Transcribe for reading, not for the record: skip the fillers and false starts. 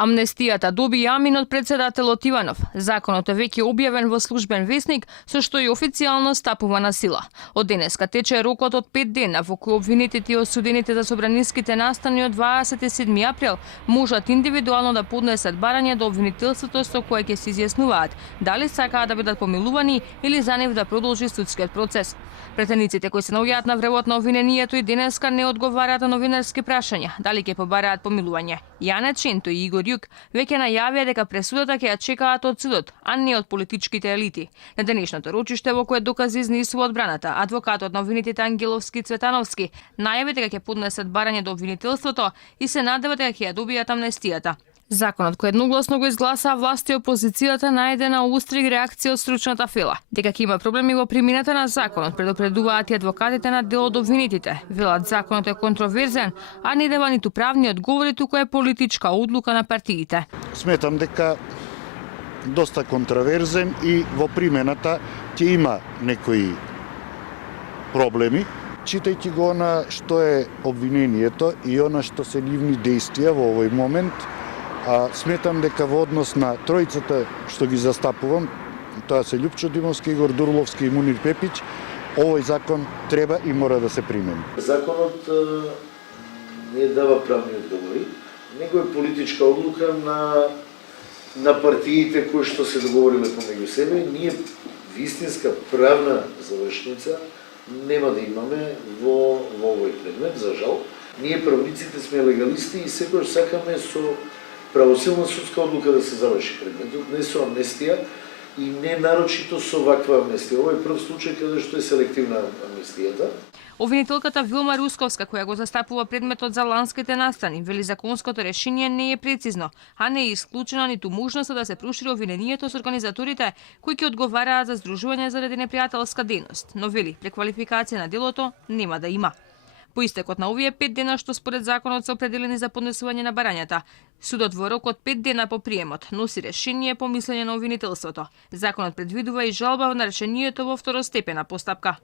Амнестијата доби јамин од председателот Иванов. Законот е веќе објавен во службен весник, со што и официјално стапува на сила. Од денеска тече рокот од 5 дена во кој обвинетите и осудените за собраниските настани од 27 април можат индивидуално да поднесат барање до обвинителството со кое ќе се изјаснуваат дали сакаат да бидат помилувани или за нив да продолжи судскиот процес. Претениците кои се наоѓаат на вревот на обвинението и денеска не одговараат на новинарски прашања дали ќе побараат помилување. Јане Ченто и Игор Јук веќе најавија дека пресудата ќе ја чекаат од судот, а не од политичките елити. На денешното рочиште во кое докази изнесува одбраната, адвокатот на обвинетите Ангеловски и Цветановски најави дека ќе поднесат барање до обвинителството и се надева дека ќе ја добијат амнестијата. Законот кој едногласно го изгласаа власти и опозицијата најде на устриг реакција од стручната фела. Дека ќе има проблеми во примината на законот, предупредуваат и адвокатите на дел од обвинетите. Велат законот е контроверзен, а не дава ниту правни одговори, туку е политичка одлука на партиите. Сметам дека доста контроверзен и во примената ќе има некои проблеми. Читајќи го на што е обвинението и она што се нивни действија во овој момент, сметам дека во однос на тројцата што ги застапувам, тоа се Љупчо Димовски, Игор Дурловски и Мунир Пепич, овој закон треба и мора да се примени. Законот не дава правни одговори, него е политичка одлука на партиите кои што се договориле помеѓу себе. Ние вистинска правна завршница нема да имаме во овој предмет, за жал. Ние правниците сме легалисти и секојаш сакаме со правосилна судска одлука да се заврши предметот, не со амнестија и не нарочито со ваква амнестија. Ова е прв случај каде што е селективна амнестијата. Обвинителката Вилма Русковска, која го застапува предметот за ланските настани, вели законското решение не е прецизно, а не е исклучена ниту можноста да се прошири обвинението со организаторите кои ќе одговараат за здружување заради непријателска дејност, но вели преквалификација на делото нема да има. По истекот на овие 5 дена што според законот се определени за поднесување на барањата, судот во рок од 5 дена по приемот носи решение по мислење на обвинителството. Законот предвидува и жалба на решението во второстепена постапка.